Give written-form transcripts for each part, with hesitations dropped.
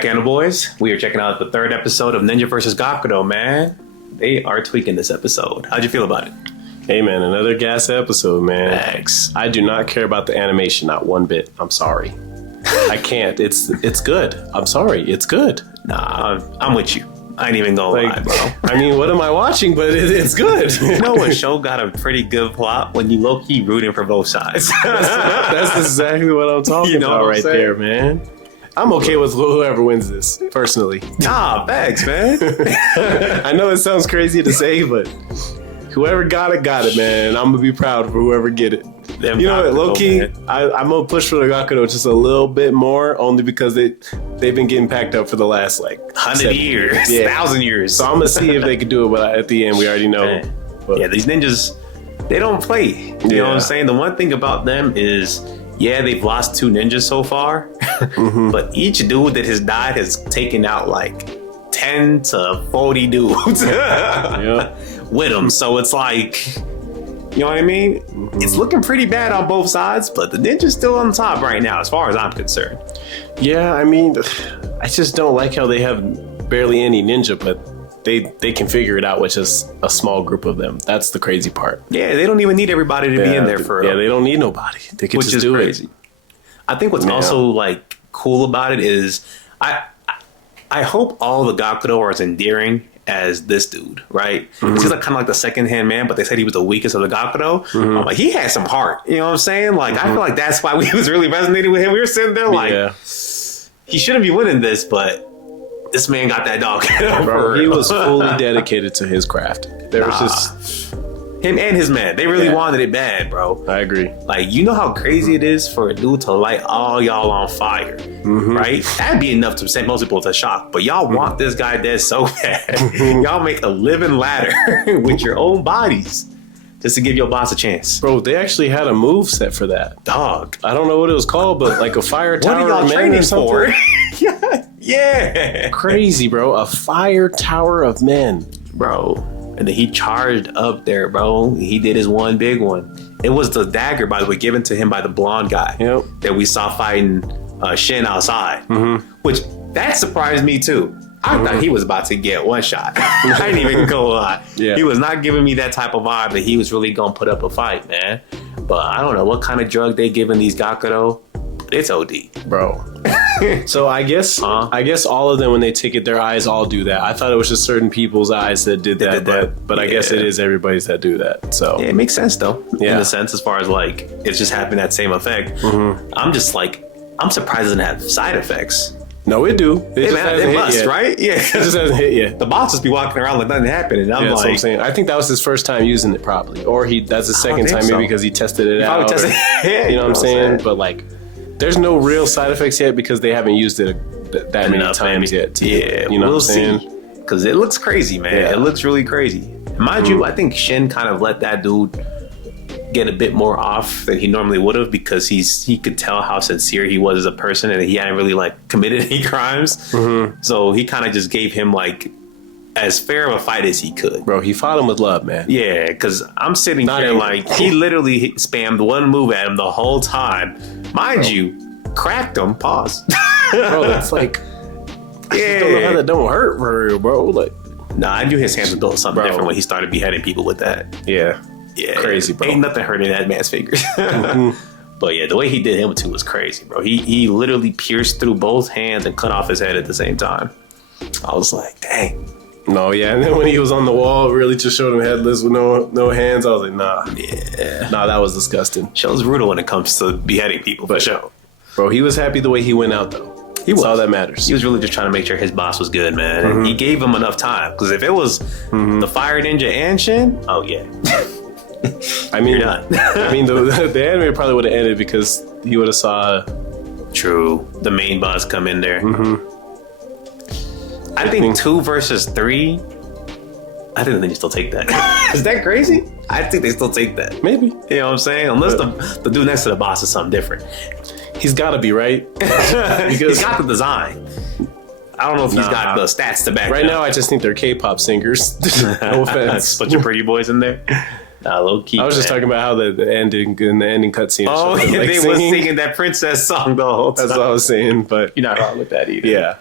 back, Anna Boys. We are checking out the third episode of Ninja vs. Gakodo, man. They are tweaking this episode. How'd you feel about it? Hey, man, another gas episode, man. Thanks. I do not care about the animation, not one bit. I'm sorry. I can't. It's good. I'm sorry. It's good. Nah, I'm with you. I ain't even gonna lie, bro. I mean, what am I watching? But it's good. You know what show got a pretty good plot? When you low-key rooting for both sides. That's exactly what I'm talking about right there, man. I'm okay with whoever wins this, personally. Nah, thanks, man. I know it sounds crazy to say, but whoever got it, man. I'm going to be proud for whoever get it. You know what, low-key, I'm going to push for the Gakodo just a little bit more, only because they've been getting packed up for the last, 100 years, 1,000 years. So I'm going to see if they can do it, but at the end, we already know. Yeah, these ninjas, they don't play. You know what I'm saying? The one thing about them is, yeah, they've lost 2 ninjas so far, but each dude that has died has taken out 10 to 40 dudes with them. So it's you know what I mean? It's looking pretty bad on both sides, but the ninja's still on top right now, as far as I'm concerned. Yeah, I mean, I just don't like how they have barely any ninja, but they can figure it out with just a small group of them. That's the crazy part. Yeah, they don't even need everybody to be in there for it. Yeah, they don't need nobody. They can just do crazy. I think what's also cool about it is I hope all the Gakodo are as endearing as this dude, right? He's kind of like the second-hand man, but they said he was the weakest of the Gakodo. I'm like, he had some heart. You know what I'm saying? I feel like that's why we was really resonating with him. We were sitting there he shouldn't be winning this, but this man got that dog. Bro, he was fully dedicated to his craft. There was just him and his man. They really wanted it bad, bro. I agree. You know how crazy it is for a dude to light all y'all on fire, right? That'd be enough to send most people to shock. But y'all want this guy dead so bad. Y'all make a living ladder with your own bodies just to give your boss a chance. Bro, they actually had a move set for that. Dog. I don't know what it was called, but a fire tower what are y'all of men training or something. for? Yeah. Crazy, bro. A fire tower of men. Bro. And then he charged up there, bro. He did his one big one. It was the dagger, by the way, given to him by the blonde guy that we saw fighting Shin outside. Which, that surprised me, too. I thought he was about to get one shot. I ain't even gonna lie. Yeah. He was not giving me that type of vibe that he was really gonna put up a fight, man. But I don't know what kind of drug they giving these Gakodo. It's OD. Bro. So I guess all of them, when they take it, their eyes all do that. I thought it was just certain people's eyes that did that, but I guess it is everybody's that do that. So yeah, it makes sense though. In a sense, as far as it's just having that same effect. I'm just I'm surprised it doesn't have side effects. No, it do. It must, right? Yeah. It just hasn't hit yet. The boss just be walking around like nothing happened. And that's what I'm saying. I think that was his first time using it probably. Or that's his second time maybe because he tested it out. You know what I'm saying? But there's no real side effects yet because they haven't used it that many times yet. You know what I'm saying? Because it looks crazy, man. Yeah. It looks really crazy. And mind you, I think Shin kind of let that dude get a bit more off than he normally would have because he could tell how sincere he was as a person and he hadn't really committed any crimes. So he kind of just gave him as fair of a fight as he could. Bro, he fought him with love, man. Yeah, because I'm sitting here he literally spammed one move at him the whole time. Mind you, cracked him. Pause. Bro, that's I don't know how that don't hurt for real, bro. Nah, I knew his hands would build something different when he started beheading people with that. Yeah. Yeah. Crazy, bro. Ain't nothing hurting that man's fingers. But yeah, the way he did him too was crazy, bro. He literally pierced through both hands and cut off his head at the same time. I was like, dang. No, yeah, and then when he was on the wall, really just showed him headless with no hands. I was like, nah. Yeah. Nah, that was disgusting. Show's brutal when it comes to beheading people, for sure. Bro, he was happy the way he went out, though. That's all that matters. He was really just trying to make sure his boss was good, man. And he gave him enough time. Because if it was the Fire Ninja and Shin, oh, yeah. I mean, you're done. I mean, the anime probably would have ended because he would have saw... True. The main boss come in there. I think 2 versus 3. I think they still take that. Is that crazy? I think they still take that. Maybe. You know what I'm saying? Unless the dude next to the boss is something different. He's got to be, right? Because he's got the design. I don't know if he's got the stats to back right now, I just think they're K-pop singers. No offense. Bunch of pretty boys in there. Low key. I was just talking about how the ending cutscene. Oh, yeah, they was singing that princess song the whole time. That's what I was saying, but you're not wrong with that either. Yeah.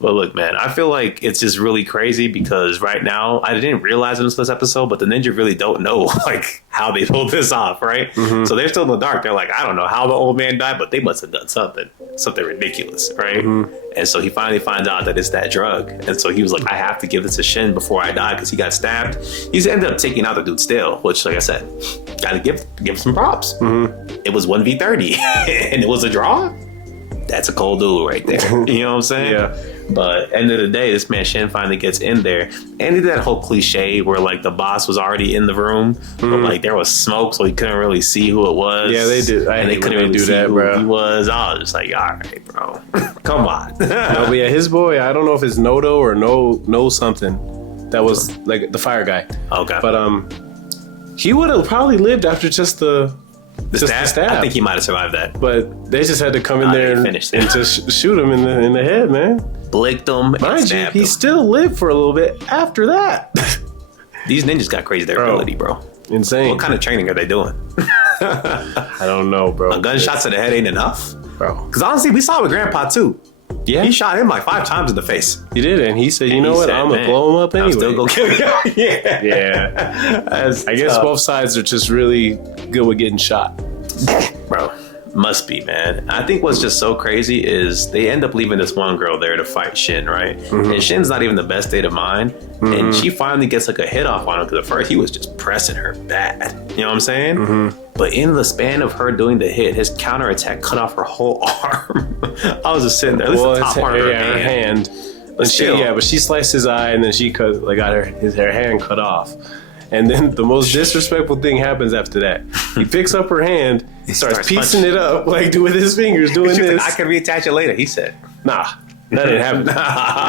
Well, look, man, I feel like it's just really crazy because right now I didn't realize it until this episode, but the ninja really don't know like how they pulled this off, right? So they're still in the dark. They're like, I don't know how the old man died, but they must have done something ridiculous, right? And so he finally finds out that it's that drug, and so he was like, I have to give this to Shin before I die because he got stabbed. He's ended up taking out the dude still, which, like I said, gotta give some props. It was 1v30, and it was a draw. That's a cold dude right there. You know what I'm saying? Yeah. But end of the day, this man Shin finally gets in there, and he did that whole cliche where like the boss was already in the room, but like there was smoke, so he couldn't really see who it was. Yeah, they did. And they couldn't really do that, bro. He was. I was just like, all right, bro, come on. No, but yeah, his boy. I don't know if it's Nodo or no something. That was like the fire guy. Okay, but he would have probably lived after just the stab. I think he might have survived that, but they just had to come in there and just shoot him in the head, man. Blicked him. Mind you, he still lived for a little bit after that. These ninjas got crazy ability, bro. Insane. What kind of training are they doing? I don't know, bro. A gunshot to the head ain't enough, bro. Because honestly, we saw it with Grandpa too. Yeah, he shot him like 5 times in the face. He did, and he said, "You know what? I'm gonna blow him up anyway." I'm still gonna kill you. Yeah. I guess both sides are just really good with getting shot, bro. Must be, man. I think what's just so crazy is they end up leaving this one girl there to fight Shin, right? And Shin's not even the best state of mind, and she finally gets like a hit off on him because at first he was just pressing her bad. You know what I'm saying? But in the span of her doing the hit, his counterattack cut off her whole arm. I was just sitting there. This is the top part of her hand. But she sliced his eye, and then she got her hand cut off. And then the most disrespectful thing happens after that. He picks up her hand, starts piecing it up like with his fingers, doing this. Like, I can reattach it later, he said. Nah, that didn't happen.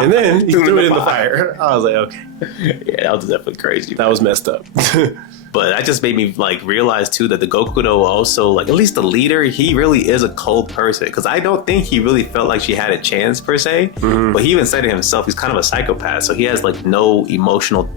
And then he threw it in the fire. I was like, okay. Yeah, that was definitely crazy. That was messed up. But that just made me like realize too that the Gokudo also, like, at least the leader, he really is a cold person. Because I don't think he really felt like she had a chance per se. But he even said it himself, he's kind of a psychopath. So he has like no emotional,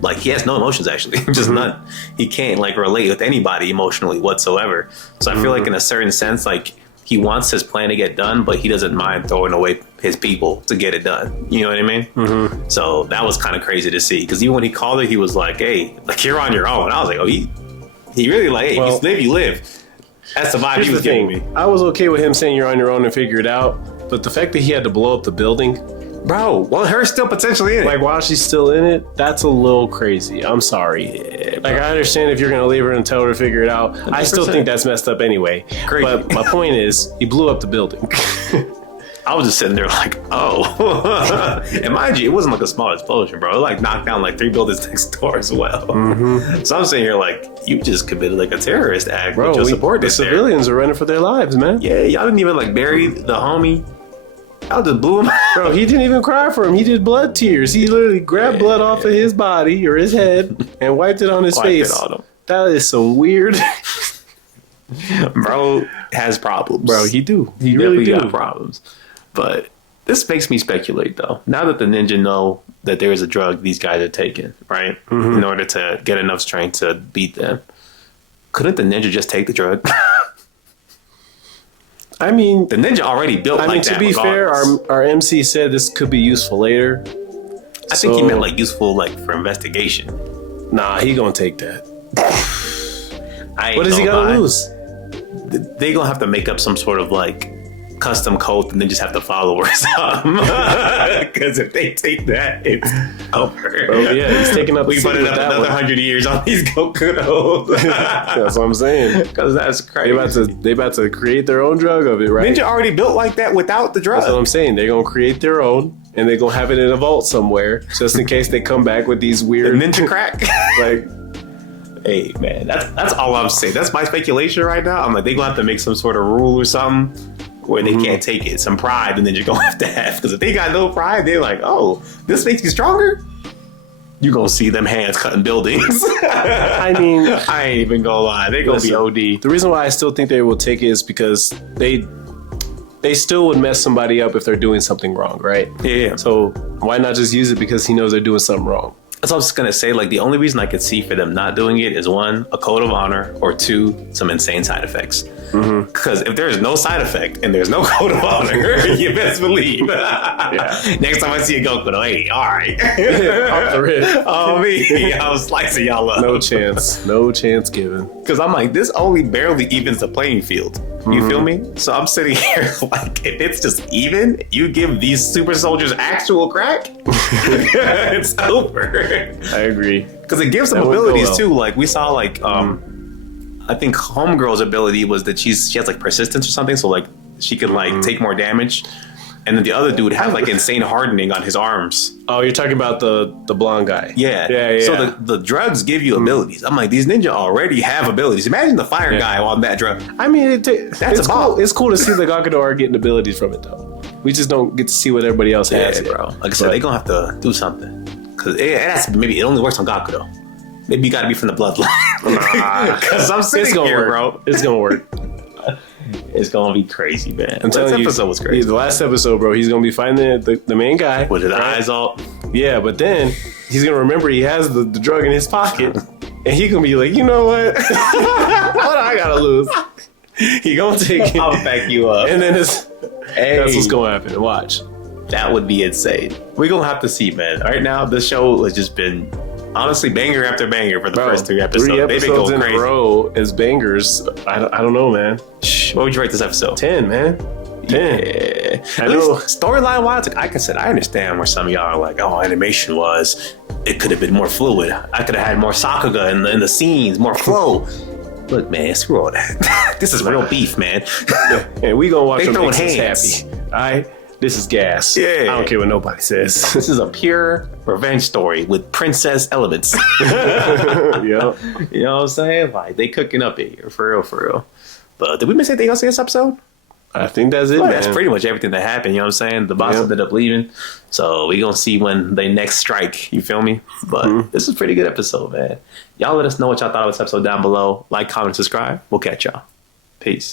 like he has no emotions actually, just none. He can't like relate with anybody emotionally whatsoever. So I feel like in a certain sense, like he wants his plan to get done, but he doesn't mind throwing away his people to get it done. You know what I mean? So that was kind of crazy to see, because even when he called her, he was like, hey, like you're on your own. I was like, oh, he really like, hey, well, you live. That's the vibe he was giving me. I was okay with him saying you're on your own and figure it out, but the fact that he had to blow up the building, bro, well, her still potentially in it. Like, while she's still in it, that's a little crazy. I'm sorry. Yeah, like, I understand if you're going to leave her and tell her to figure it out. 100%. I still think that's messed up anyway. Crazy. But my point is, he blew up the building. I was just sitting there like, oh. And mind you, it wasn't like a small explosion, bro. It like knocked down like 3 buildings next door as well. So I'm sitting here like, you just committed like a terrorist act. Bro, the civilians are running for their lives, man. Yeah, y'all didn't even like bury the homie. Y'all just blew him. Bro, he didn't even cry for him. He did blood tears. He literally grabbed blood off of his body or his head and wiped it on his face. That is some weird. Bro has problems. Bro, he really got problems. But this makes me speculate, though. Now that the ninja know that there is a drug these guys are taking, right, in order to get enough strength to beat them, couldn't the ninja just take the drug? I mean, the ninja already built like that. To be fair, our MC said this could be useful later. I think he meant like useful, like for investigation. Nah, he gonna take that. What is he gonna lose? They gonna have to make up some sort of like custom code and then just have to follow or something. Because if they take that, it's over. Bro, yeah, he's taking up. We put another 100 years on these Gokudo. That's what I'm saying. Because that's crazy. They about to create their own drug of it, right? Ninja already built like that without the drug. That's what I'm saying. They're gonna create their own, and they're gonna have it in a vault somewhere, just in case they come back with these weird ninja crack. Like, hey man, that's all I'm saying. That's my speculation right now. I'm like, they gonna have to make some sort of rule or something where they can't take it. Some pride, and then you're gonna have to have. Because if they got no pride, they're like, oh, this makes you stronger. You're gonna see them hands cutting buildings. I mean, I ain't even gonna lie. They're gonna be OD. The reason why I still think they will take it is because they still would mess somebody up if they're doing something wrong, right? Yeah. So why not just use it because he knows they're doing something wrong? That's what I was gonna say. Like, the only reason I could see for them not doing it is one, a code of honor, or two, some insane side effects. Because if there's no side effect and there's no code of honor, you best believe. Next time I see a Gokudo, hey, all right, off the rip. Oh me, I was slicing y'all up. No chance given. Because I'm like, this only barely evens the playing field. You feel me? So I'm sitting here like, if it's just even, you give these super soldiers actual crack, it's over. I agree. Because it gives them abilities too. Like we saw, like I think Homegirl's ability was that she has like persistence or something, so like she could like take more damage. And then the other dude has like insane hardening on his arms. Oh, you're talking about the blonde guy. Yeah. So the drugs give you abilities. I'm like, these ninja already have abilities. Imagine the fire guy on that drug. I mean, it's cool. It's cool to see the Gakodo are getting abilities from it though. We just don't get to see what everybody else has, bro. Like I said, they're gonna have to do something because maybe it only works on Gakodo. Maybe you gotta be from the bloodline. Because I'm sitting here, bro. It's gonna work. It's gonna be crazy, man. I'm telling you, episode was crazy. The last episode, bro, he's gonna be finding the main guy with his eyes all. Yeah, but then he's gonna remember he has the drug in his pocket, and he gonna be like, you know what? What I gotta lose? He gonna take it. I'll back you up. And then that's what's gonna happen. Watch. That would be insane. We're gonna have to see, man. Right now, this show has just been honestly banger after banger for the first 3 episodes. 3 episodes They've been going in crazy. a row as bangers. I don't know, man. What would you rate this episode? 10, man. 10. Yeah. I know. Storyline wise, like I said, I understand where some of y'all are like, oh, animation was, it could have been more fluid. I could have had more Sakuga in the scenes, more flow. Look, man, screw all that. This is real beef, man. And we gonna watch they them throwing make hands. happy. All right? This is gas. Yeah. I don't care what nobody says. This is a pure revenge story with princess elements. Yep. You know what I'm saying? Like, they cooking up in here, for real. But did we miss anything else in this episode? I think that's it, man. That's pretty much everything that happened, you know what I'm saying? The boss ended up leaving. So we gonna see when they next strike, you feel me? But this is a pretty good episode, man. Y'all let us know what y'all thought of this episode down below. Like, comment, subscribe. We'll catch y'all. Peace.